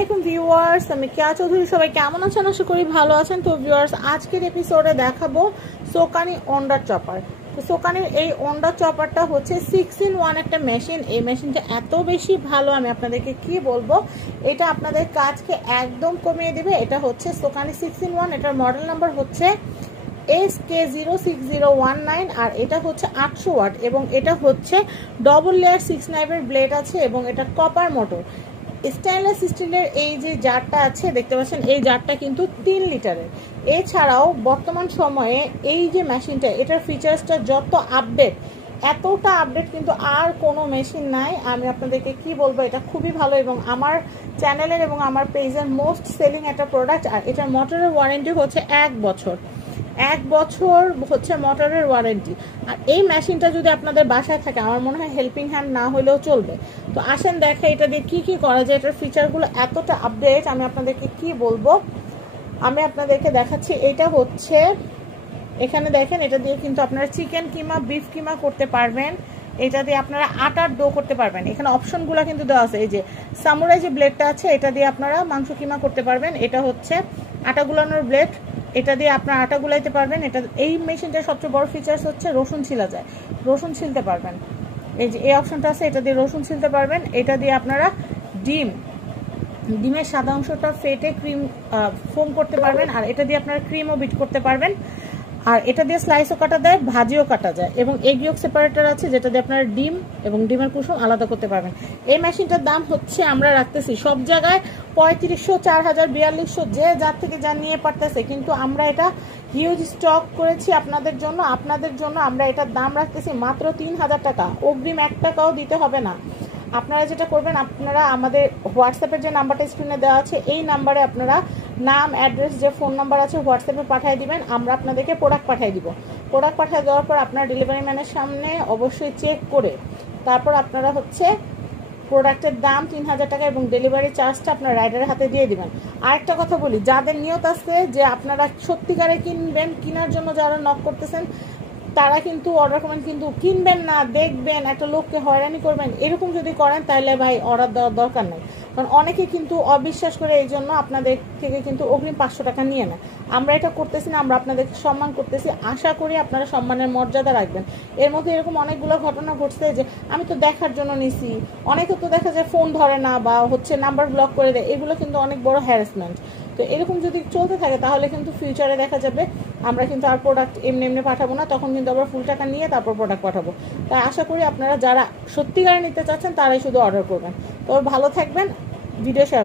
আলাইকুম ভিউয়ার্স, আমি কেয়া চৌধুরী। সবাই কেমন আছেন? আশা করি ভালো আছেন। তো ভিউয়ার্স, আজকের এপিসোডে দেখাবো সোকানি অন্ডার চপার। তো সোকানির এই অন্ডার চপারটা হচ্ছে 6-in-1 একটা মেশিন। এই মেশিনটা এত বেশি ভালো, আমি আপনাদেরকে কি বলবো। এটা আপনাদের কাজকে একদম কমিয়ে দিবে। এটা হচ্ছে সোকানি 6-in-1। এটার মডেল নাম্বার হচ্ছে SK06019 আর এটা হচ্ছে 800 ওয়াট এবং এটা হচ্ছে ডবল লেয়ার 6 নাইভের ব্লেড আছে এবং এটা কপার মোটর। স্টেনলেস স্টিলের এই যে জারটা আছে দেখতে পাচ্ছেন, এই জারটা কিন্তু 3 লিটারের। এছাড়াও বর্তমান সময়ে এই যে মেশিনটা, এটার ফিচার্সটা যত আপডেট, এতটা আপডেট কিন্তু আর কোনো মেশিন নাই। আমি আপনাদেরকে কি বলবো, এটা খুবই ভালো এবং আমার চ্যানেলের এবং আমার পেজের মোস্ট সেলিং একটা প্রোডাক্ট। আর এটার মোটরের ওয়ারেন্টি হচ্ছে 1 বছর। 1 বছর হচ্ছে মোটরের ওয়ারেন্টি। আর এই মেশিনটা যদি আপনাদের বাসায় থাকে, আমার মনে হয় হেল্পিং হ্যান্ড না হলেও চলবে। তো আসেন দেখে এটা দিয়ে কি কি করা যায়। এটার ফিচারগুলো এতটা আপডেট, আমি আপনাদেরকে কি বলবো। আমি আপনাদেরকে দেখাচ্ছি। এটা হচ্ছে, এখানে দেখেন, এটা দিয়ে কিন্তু আপনারা চিকেন কিমা, বিফ কিমা করতে পারবেন। এটা দিয়ে আপনারা আটার ডো করতে পারবেন। এখানে অপশনগুলো কিন্তু দেওয়া আছে। এই যে সামুরাই যে ব্লেডটা আছে, এটা দিয়ে আপনারা মাংস কিমা করতে পারবেন। এটা হচ্ছে আটা গুলানোর ব্লেড, এটা দিয়ে আপনার আটা গুলাইতে পারবেন। এটা এই মেশিনটার সবচেয়ে বড় ফিচার্স হচ্ছে রসুন ছিলা যায়, রসুন ছিলতে পারবেন। এই যে এই অপশনটা আছে, এটা দিয়ে রসুন ছিলতে পারবেন। এটা দিয়ে আপনারা ডিমের সাদা অংশটা ফেটে ক্রিম ফোম করতে পারবেন। আর এটা দিয়ে আপনারা ক্রিমও বিট করতে পারবেন। আর এটা দিয়ে স্লাইসও কাটা যায়, ভাজিও কাটা যায় এবং এগ ইয়ক সেপারেটর আছে, যেটা দিয়ে আপনারা ডিম এবং ডিমের কুসুম আলাদা করতে পারবেন। এই মেশিনটার দাম হচ্ছে, আমরা রাখতেছি সব জায়গায় 3500, 4000, 4200, যে যার থেকে যা নিয়ে পারতেছে, কিন্তু আমরা এটা হিউজ স্টক করেছি আপনাদের জন্য। আমরা এটার দাম রাখতেছি মাত্র 3000 টাকা। অগ্রিম 1 টাকাও দিতে হবে না। আপনারা যেটা করবেন, আপনারা আমাদের হোয়াটসঅ্যাপের যে নাম্বারটা স্ক্রিনে দেওয়া আছে, এই নাম্বারে আপনারা নাম, অ্যাড্রেস, যে ফোন নাম্বার আছে হোয়াটসঅ্যাপে পাঠিয়ে দিবেন। আমরা আপনাদেরকে প্রোডাক্ট পাঠিয়ে দিব। প্রোডাক্ট পাঠিয়ে দেওয়ার পর আপনার ডেলিভারি ম্যানের সামনে অবশ্যই চেক করে তারপর আপনারা হচ্ছে প্রোডাক্টের দাম 3000 টাকা এবং ডেলিভারি চার্জটা আপনার রাইডারের হাতে দিয়ে দিবেন। আরেকটা কথা বলি, যাদের নিয়ত আছে যে আপনারা সত্যিকারে কিনবেন, কেনার জন্য যারা নক করতেছেন, তারা কিন্তু অর্ডার করবেন, কিন্তু কিনবেন না, দেখবেন, একটা লোককে হয়রানি করবেন, এরকম যদি করেন তাহলে ভাই অর্ডার দেওয়ার দরকার নেই। কারণ অনেকে কিন্তু অবিশ্বাস করে, এই জন্য আপনাদের থেকে কিন্তু অগ্রিম 500 টাকা নিয়ে নেয়। আমরা এটা করতেছি না, আমরা আপনাদেরকে সম্মান করতেছি। আশা করি আপনারা সম্মানের মর্যাদা রাখবেন। এর মধ্যে এরকম অনেকগুলো ঘটনা ঘটছে যে আমি তো দেখার জন্য নিছি, অনেকে তো দেখা যায় ফোন ধরে না বা হচ্ছে নাম্বার ব্লক করে দেয়। এগুলো কিন্তু অনেক বড় হ্যারাসমেন্ট। তো এরকম যদি চলতে থাকে তাহলে কিন্তু ফিউচারে দেখা যাবে আমরা কিন্তু আর প্রোডাক্ট এমনি এমনি পাঠাবো না, তখন কিন্তু আবার ফুল টাকা নিয়ে তারপর প্রোডাক্ট পাঠাবো। তাই আশা করি আপনারা যারা সত্যিকারে নিতে চাচ্ছেন তারাই শুধু অর্ডার করবেন। তো ভালো থাকবেন, ভিডিও শেয়ার।